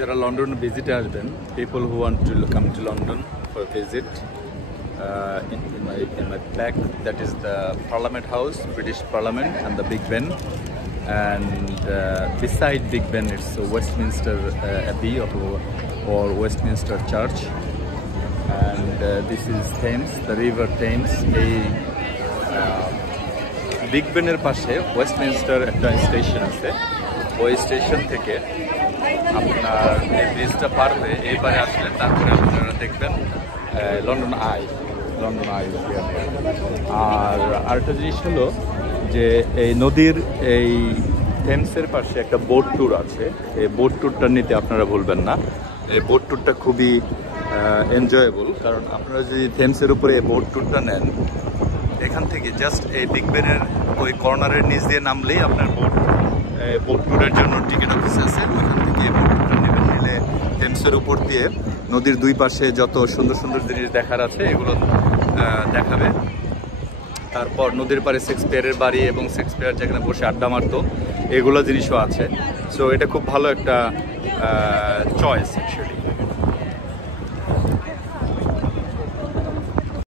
যারা লন্ডন ভিজিটে আসবেন, people who want to come to London for a visit, in my back that is the Parliament House, British Parliament, and the Big Ben, and beside Big Ben it's Westminster Abbey or Westminster Church, and this is Thames, the River Thames. Big বেনের পাশে Westminster একটা station আছে, ওই station থেকে আপনার এই ব্রিজটা পার হয়ে এইবারে আসলে তারপরে আপনারা দেখবেন লন্ডন আই। আর আরেকটা জিনিস হলো যে এই নদীর এই থেমসের পাশে একটা বোট ট্যুর আছে, এই বোট ট্যুরটা নিতে আপনারা ভুলবেন না। এই বোট ট্যুরটা খুবই এনজয়েবল, কারণ আপনারা যদি থেমসের উপরে এই বোট ট্যুরটা নেন, এখান থেকে জাস্ট এই বিগ বেনের ওই কর্নারের নিচ দিয়ে নামলেই আপনার বোট ট্যুরের জন্য টিকিট অফিস আছে, ওইখান থেকে বোট ট্যুরটা নেবেন। নিলে থেমসের উপর দিয়ে নদীর দুই পাশে যত সুন্দর সুন্দর জিনিস দেখার আছে এগুলো দেখাবে। তারপর নদীর পাড়ে শেক্সপিয়ারের বাড়ি এবং শেক্সপিয়ার যেখানে বসে আড্ডা মারতো এগুলো জিনিসও আছে। সো এটা খুব ভালো একটা চয়েস অ্যাকচুয়ালি।